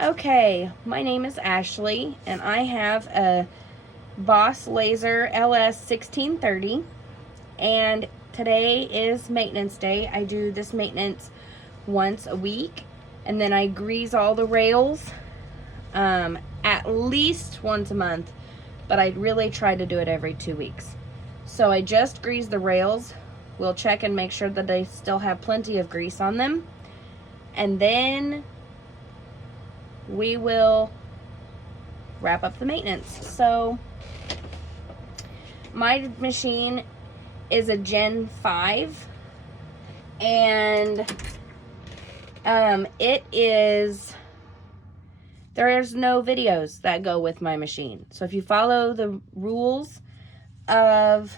Okay, my name is Ashley, and I have a Boss Laser LS 1630, and today is maintenance day. I do this maintenance once a week, and then I grease all the rails at least once a month, but I really try to do it every 2 weeks. So I just grease the rails. We'll check and make sure that they still have plenty of grease on them, and then we will wrap up the maintenance. So my machine is a Gen 5, and there's no videos that go with my machine. So if you follow the rules of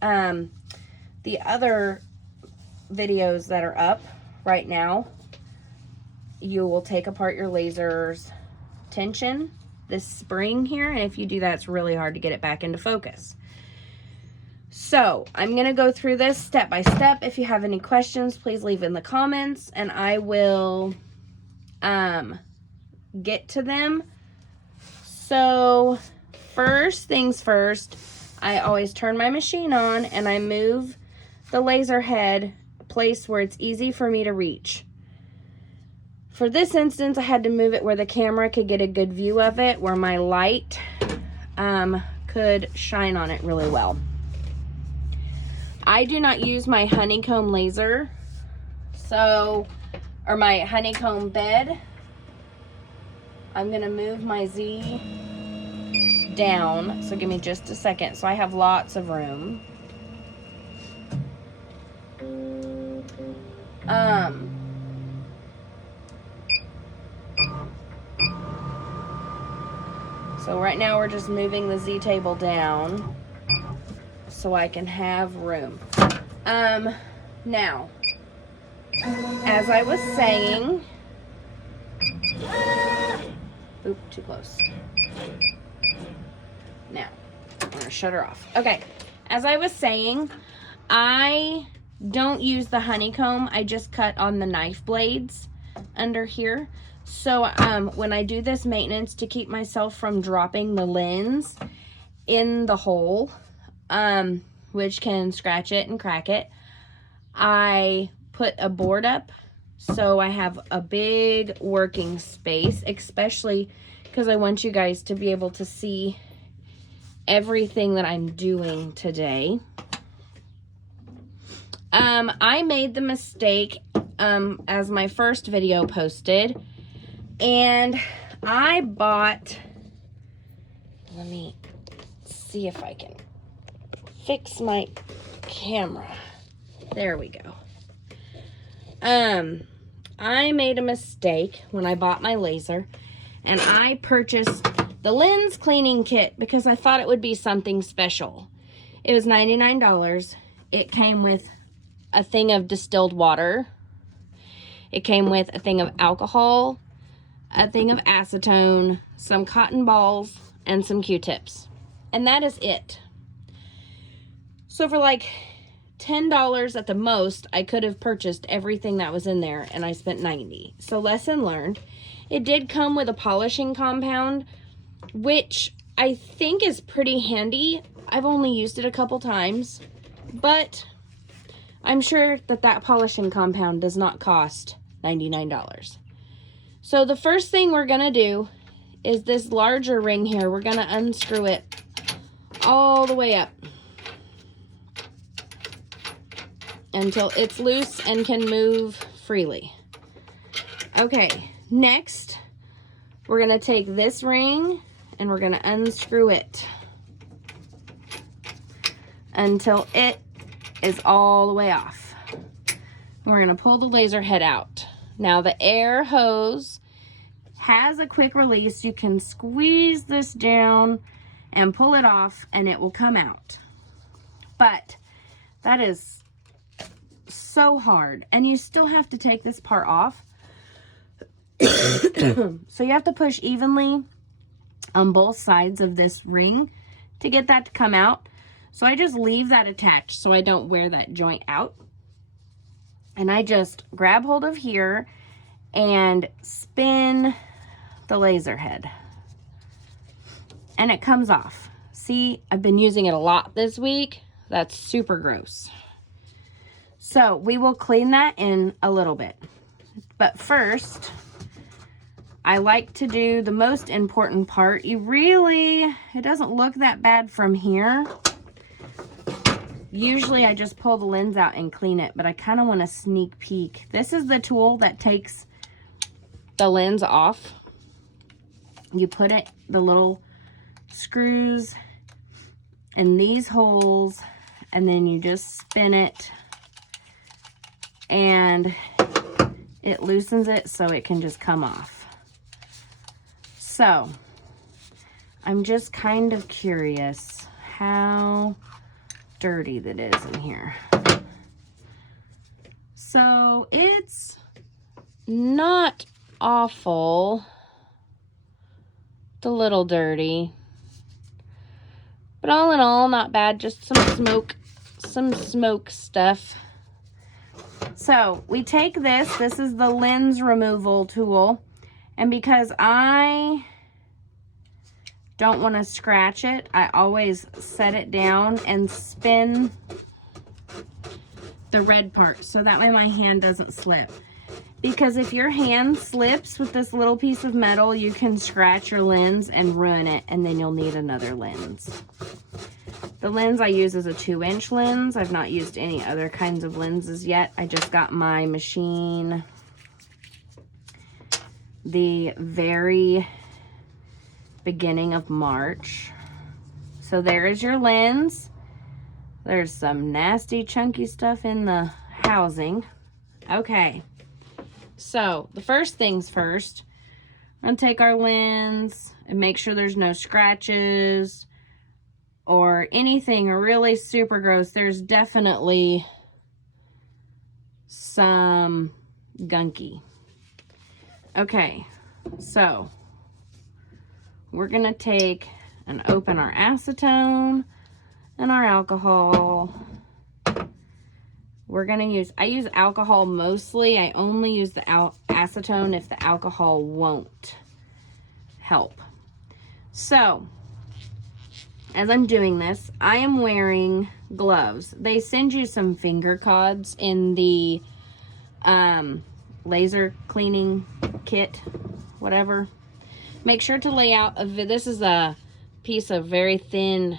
the other videos that are up right now, you will take apart your laser's tension, this spring here, and if you do that, it's really hard to get it back into focus. So I'm going to go through this step by step. If you have any questions, please leave in the comments, and I will get to them. So first things first, I always turn my machine on and I move the laser head a place where it's easy for me to reach. For this instance, I had to move it where the camera could get a good view of it, where my light could shine on it really well. I do not use my honeycomb laser, or my honeycomb bed. I'm gonna move my Z down, so give me just a second, so I have lots of room. So right now we're just moving the Z table down so I can have room. Now, as I was saying, oop, too close. Now, I'm gonna shut her off. Okay, as I was saying, I don't use the honeycomb. I just cut on the knife blades under here. So when I do this maintenance, to keep myself from dropping the lens in the hole, which can scratch it and crack it, I put a board up so I have a big working space, especially because I want you guys to be able to see everything that I'm doing today. I made the mistake as my first video posted, and I bought, let me see if I can fix my camera. There we go. I made a mistake when I bought my laser, and I purchased the lens cleaning kit because I thought it would be something special. It was $99. It came with a thing of distilled water. It came with a thing of alcohol, a thing of acetone, some cotton balls, and some Q-tips. And that is it. So for like $10 at the most, I could have purchased everything that was in there, and I spent $90. So lesson learned. It did come with a polishing compound, which I think is pretty handy. I've only used it a couple times, but I'm sure that that polishing compound does not cost $99. So the first thing we're gonna do is this larger ring here. We're gonna unscrew it all the way up until it's loose and can move freely. Okay, next we're gonna take this ring and we're gonna unscrew it until it is all the way off. We're gonna pull the laser head out. Now the air hose has a quick release. You can squeeze this down and pull it off and it will come out. But that is so hard, and you still have to take this part off. So you have to push evenly on both sides of this ring to get that to come out. So I just leave that attached so I don't wear that joint out. And I just grab hold of here and spin the laser head. And it comes off. See, I've been using it a lot this week. That's super gross. So we will clean that in a little bit. But first, I like to do the most important part. It doesn't look that bad from here. Usually I just pull the lens out and clean it, but I kind of want a sneak peek. This is the tool that takes the lens off. You put the little screws in these holes, and then you just spin it, and it loosens it so it can just come off. So I'm just kind of curious how dirty that is in here. So it's not awful. It's a little dirty, but all in all, not bad. Just some smoke stuff. So we take this is the lens removal tool, and because I don't want to scratch it, I always set it down and spin the red part so that way my hand doesn't slip. Because if your hand slips with this little piece of metal, you can scratch your lens and ruin it, and then you'll need another lens. The lens I use is a 2-inch lens. I've not used any other kinds of lenses yet. I just got my machine the very beginning of March. So there is your lens. There's some nasty chunky stuff in the housing. Okay, so the first things first, I'm gonna take our lens and make sure there's no scratches or anything really super gross. There's definitely some gunky. Okay, so we're gonna take and open our acetone and our alcohol. We're gonna I use alcohol mostly. I only use the acetone if the alcohol won't help. So as I'm doing this, I am wearing gloves. They send you some finger cods in the laser cleaning kit, whatever. Make sure to lay out this is a piece of very thin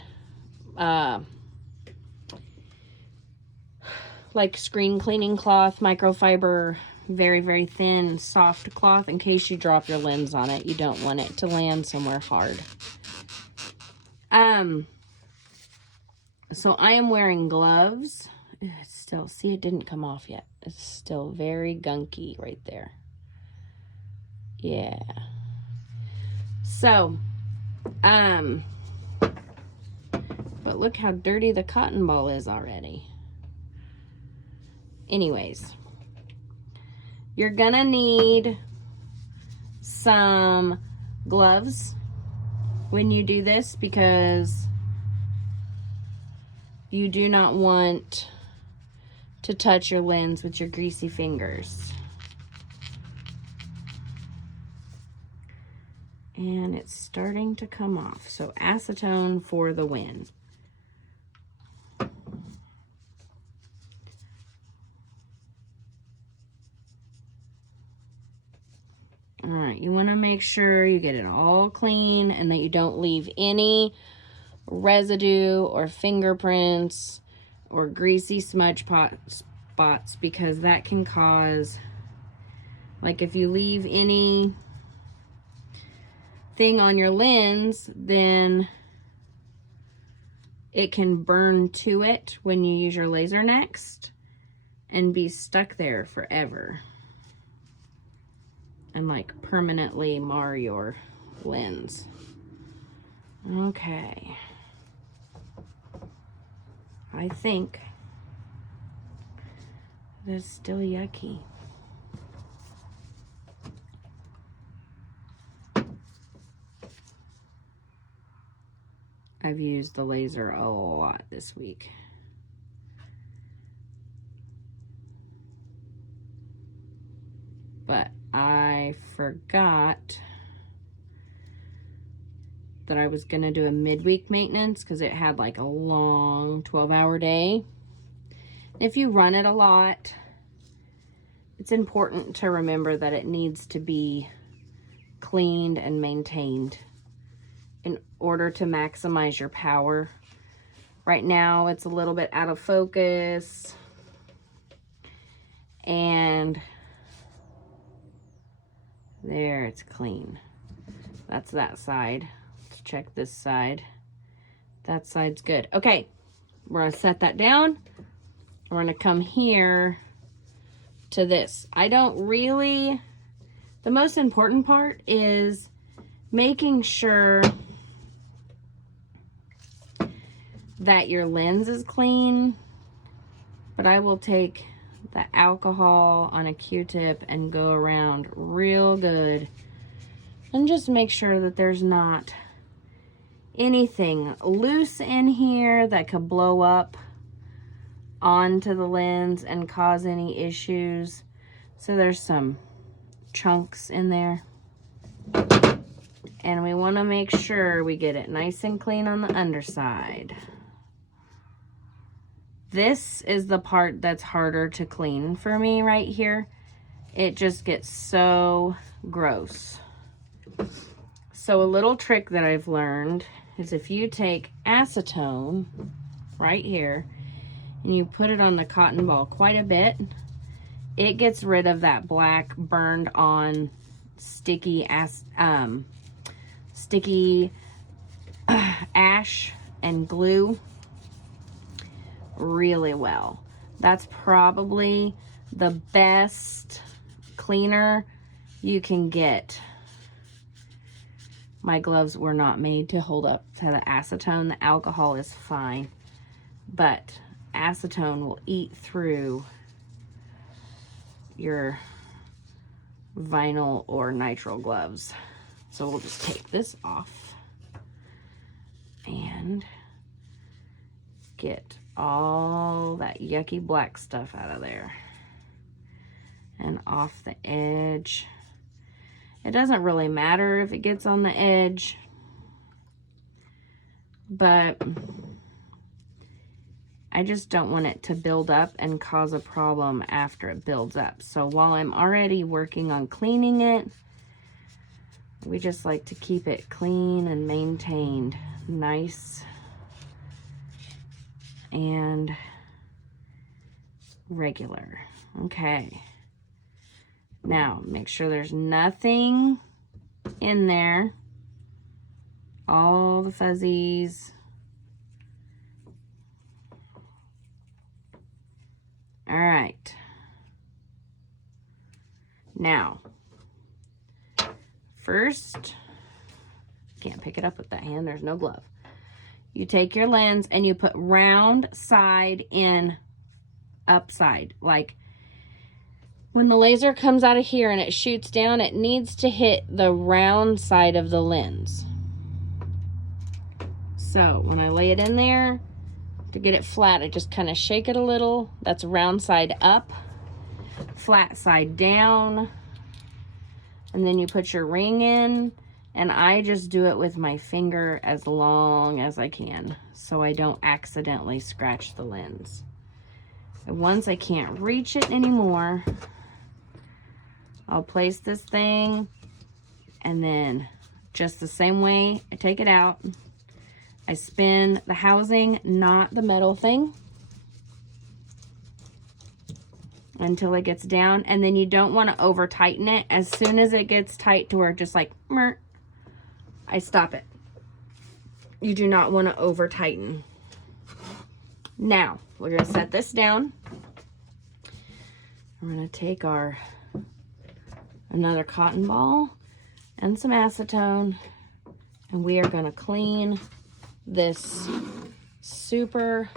like screen cleaning cloth, microfiber, very, very thin, soft cloth in case you drop your lens on it. You don't want it to land somewhere hard. So I am wearing gloves. It's still, see, it didn't come off yet. It's still very gunky right there. Yeah. So, but look how dirty the cotton ball is already. Anyways, you're gonna need some gloves when you do this because you do not want to touch your lens with your greasy fingers. And it's starting to come off. So acetone for the win. All right, you want to make sure you get it all clean and that you don't leave any residue or fingerprints or greasy smudge spots, because that can cause, like if you leave any thing on your lens, then it can burn to it when you use your laser next and be stuck there forever and like permanently mar your lens. Okay. I think that's still yucky. I've used the laser a lot this week. But I forgot that I was gonna do a midweek maintenance because it had like a long 12-hour day. If you run it a lot, it's important to remember that it needs to be cleaned and maintained in order to maximize your power. Right now it's a little bit out of focus, and there, it's clean. That's that side. Let's check this side. That side's good. Okay, we're gonna set that down. We're gonna come here to this. I don't really, the most important part is making sure that your lens is clean, but I will take the alcohol on a Q-tip and go around real good and just make sure that there's not anything loose in here that could blow up onto the lens and cause any issues. So there's some chunks in there, and we want to make sure we get it nice and clean on the underside. This is the part that's harder to clean for me right here. It just gets so gross. So a little trick that I've learned is if you take acetone right here and you put it on the cotton ball quite a bit, it gets rid of that black burned on sticky ash and glue really well. That's probably the best cleaner you can get. My gloves were not made to hold up to the acetone. The alcohol is fine, but acetone will eat through your vinyl or nitrile gloves. So we'll just take this off and get all that yucky black stuff out of there and off the edge. It doesn't really matter if it gets on the edge, but I just don't want it to build up and cause a problem after it builds up. So while I'm already working on cleaning it, we just like to keep it clean and maintained, nice and regular. Okay. Now, make sure there's nothing in there. All the fuzzies. All right. Now, first, can't pick it up with that hand, there's no glove. You take your lens and you put round side in upside. Like when the laser comes out of here and it shoots down, it needs to hit the round side of the lens. So when I lay it in there, to get it flat, I just kind of shake it a little. That's round side up, flat side down. And then you put your ring in, and I just do it with my finger as long as I can so I don't accidentally scratch the lens. And once I can't reach it anymore, I'll place this thing, and then just the same way, I take it out. I spin the housing, not the metal thing, until it gets down. And then you don't want to over tighten it. As soon as it gets tight to where just like, I stop it. You do not want to over tighten. Now, we're going to set this down. We're going to take another cotton ball and some acetone, and we are going to clean this super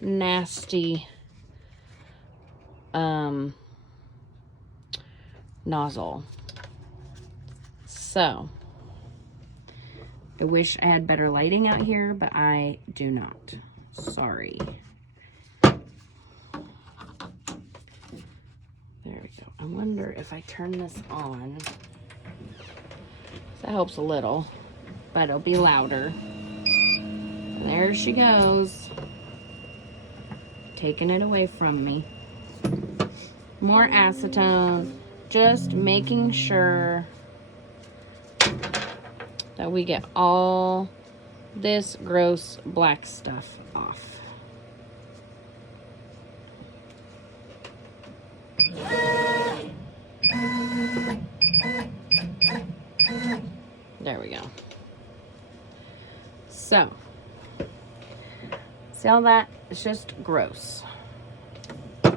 nasty nozzle. So I wish I had better lighting out here, but I do not. Sorry. There we go. I wonder if I turn this on, That helps a little, but it'll be louder. There she goes. Taking it away from me. More acetone. Just making sure that we get all this gross black stuff off. There we go. So, see all that? It's just gross. So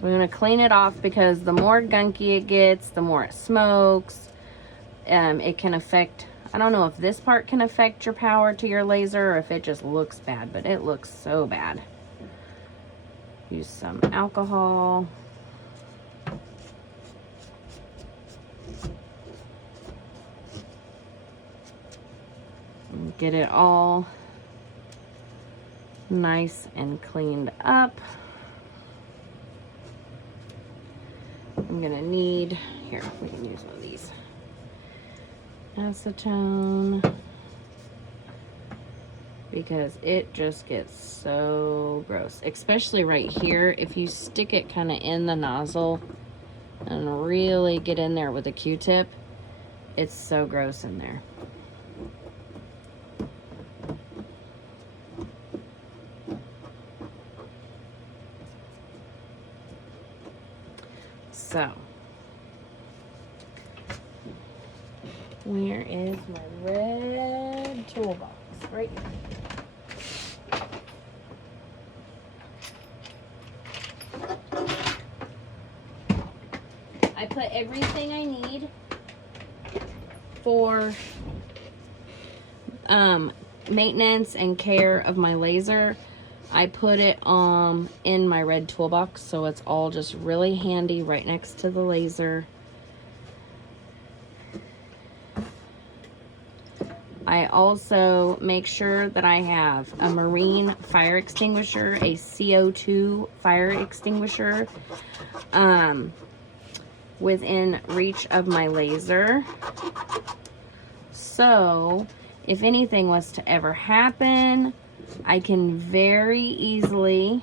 we're going to clean it off because the more gunky it gets, the more it smokes. It can affect, I don't know if this part can affect your power to your laser or if it just looks bad, but it looks so bad. Use some alcohol. And get it all nice and cleaned up. I'm gonna need, here, we can use one of these. Acetone. Because it just gets so gross. Especially right here, if you stick it kind of in the nozzle and really get in there with a Q-tip, it's so gross in there. So, where is my red toolbox? Right here. I put everything I need for maintenance and care of my laser. I put it in my red toolbox, so it's all just really handy right next to the laser. I also make sure that I have a marine fire extinguisher, a CO2 fire extinguisher, within reach of my laser. So if anything was to ever happen, I can very easily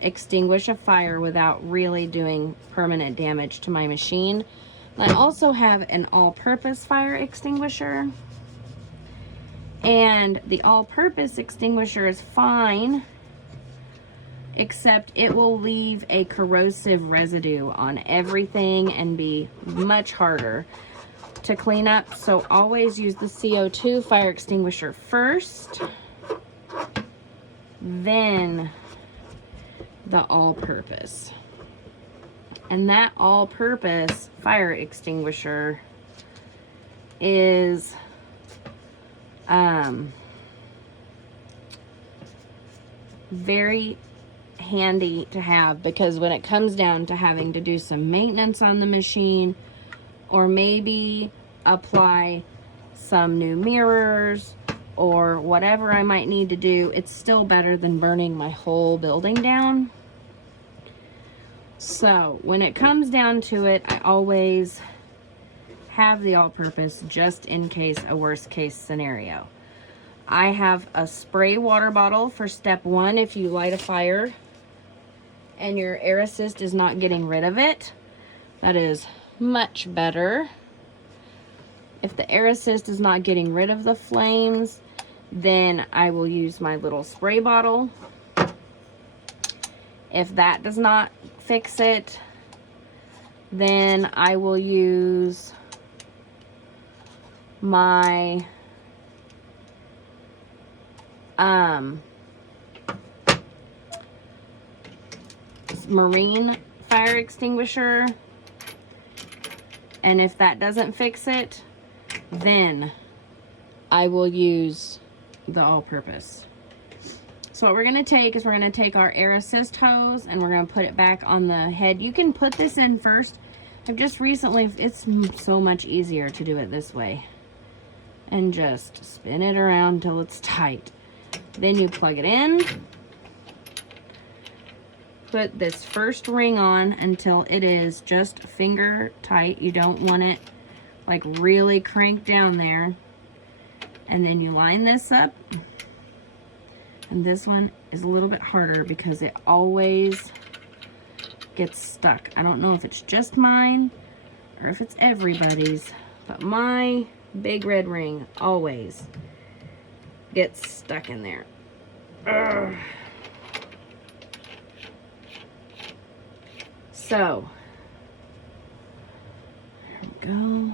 extinguish a fire without really doing permanent damage to my machine. I also have an all-purpose fire extinguisher, and the all-purpose extinguisher is fine, except it will leave a corrosive residue on everything and be much harder to clean up. So always use the CO2 fire extinguisher first, then the all-purpose. And that all-purpose fire extinguisher is very handy to have, because when it comes down to having to do some maintenance on the machine, or maybe apply some new mirrors or whatever I might need to do, it's still better than burning my whole building down. So when it comes down to it, I always have the all-purpose just in case a worst case scenario. I have a spray water bottle for step 1 if you light a fire and your air assist is not getting rid of it. That is much better. If the air assist is not getting rid of the flames, then I will use my little spray bottle. If that does not fix it, then I will use my marine fire extinguisher, and if that doesn't fix it, then I will use the all-purpose. So what we're going to take is we're going to take our air assist hose and we're going to put it back on the head. You can put this in first. I've just recently, it's so much easier to do it this way. And just spin it around until it's tight. Then you plug it in. Put this first ring on until it is just finger tight. You don't want it like really crank down there. And then you line this up. And this one is a little bit harder because it always gets stuck. I don't know if it's just mine or if it's everybody's, but my big red ring always gets stuck in there. Ugh. So, there we go.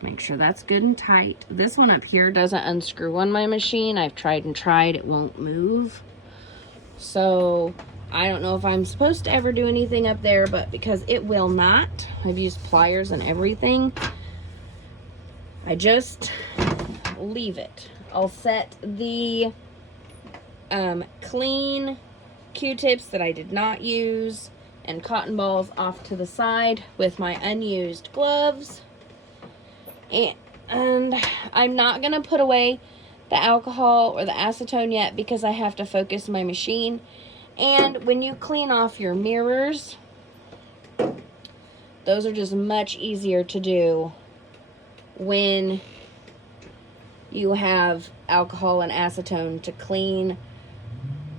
Make sure that's good and tight. This one up here doesn't unscrew on my machine. I've tried and tried, it won't move. So, I don't know if I'm supposed to ever do anything up there, but because it will not, I've used pliers and everything, I just leave it. I'll set the clean Q-tips that I did not use and cotton balls off to the side with my unused gloves. And I'm not going to put away the alcohol or the acetone yet because I have to focus my machine. And when you clean off your mirrors, those are just much easier to do when you have alcohol and acetone to clean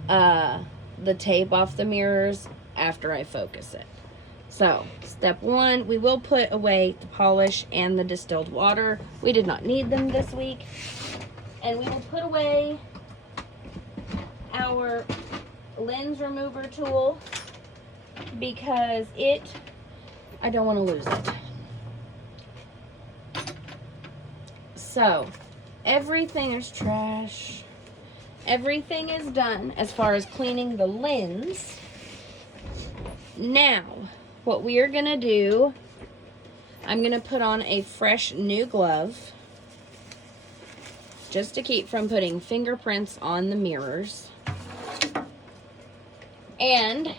the tape off the mirrors after I focus it. So, step one, we will put away the polish and the distilled water. We did not need them this week. And we will put away our lens remover tool because I don't want to lose it. So, everything is trash. Everything is done as far as cleaning the lens. Now, what we are going to do, I'm going to put on a fresh new glove just to keep from putting fingerprints on the mirrors. And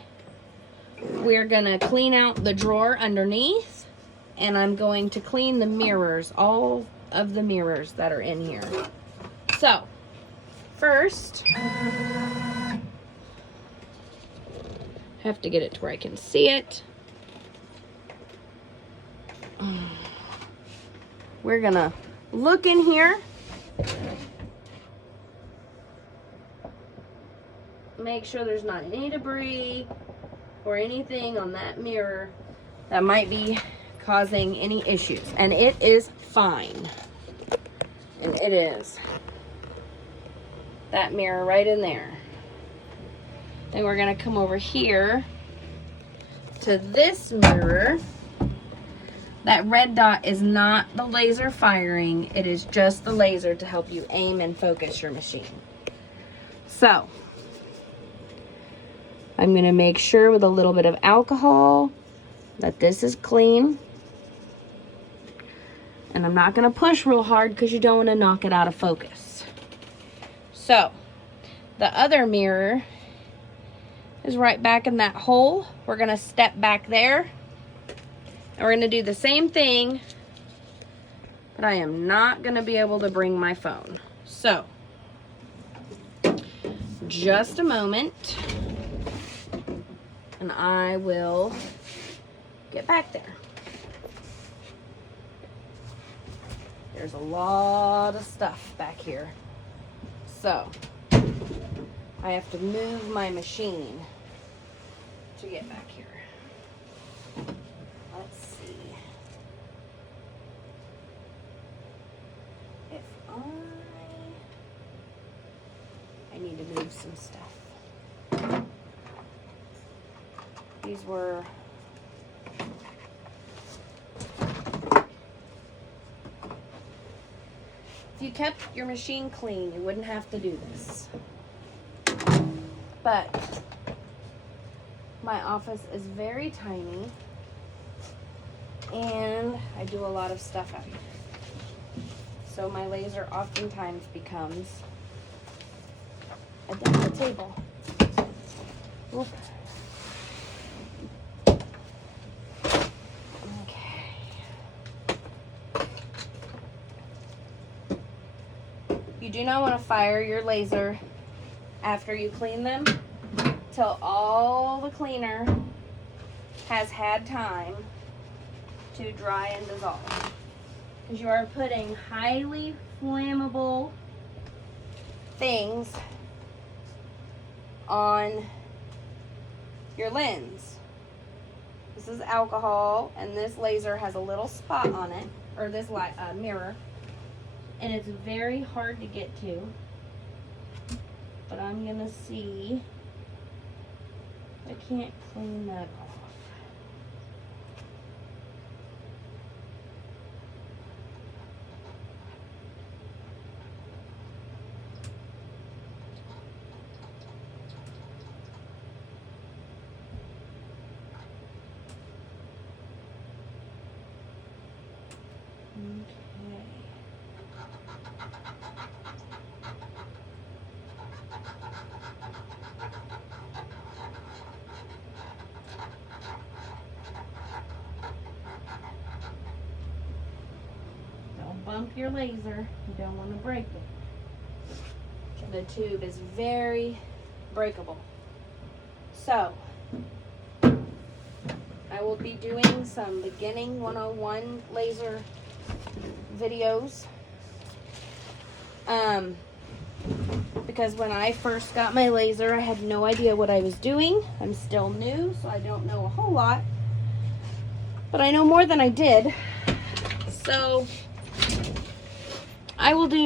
we're going to clean out the drawer underneath, and I'm going to clean the mirrors, all of the mirrors that are in here. So, first, have to get it to where I can see it. We're gonna look in here, make sure there's not any debris or anything on that mirror that might be causing any issues. And it is fine. And it is. That mirror right in there. Then we're gonna come over here to this mirror. That red dot is not the laser firing. It is just the laser to help you aim and focus your machine. So, I'm going to make sure with a little bit of alcohol that this is clean. And I'm not going to push real hard because you don't want to knock it out of focus. So, the other mirror is right back in that hole. We're going to step back there. And we're going to do the same thing, but I am not going to be able to bring my phone. So, just a moment, and I will get back there. There's a lot of stuff back here. So, I have to move my machine to get back here. Let's see. If I need to move some stuff. These were if you kept your machine clean, you wouldn't have to do this. But my office is very tiny. And I do a lot of stuff out here. So my laser oftentimes becomes at the table. Oop. Okay. You do not want to fire your laser after you clean them till all the cleaner has had time to dry and dissolve. Because you are putting highly flammable things on your lens. This is alcohol, and this laser has a little spot on it, or this light mirror, and it's very hard to get to. But I'm gonna see if I can't clean that off. Okay. Don't bump your laser. You don't want to break it. The tube is very breakable. So, I will be doing some beginning 101 laser videos. Because when I first got my laser, I had no idea what I was doing. I'm still new, so I don't know a whole lot. But I know more than I did. So, I will do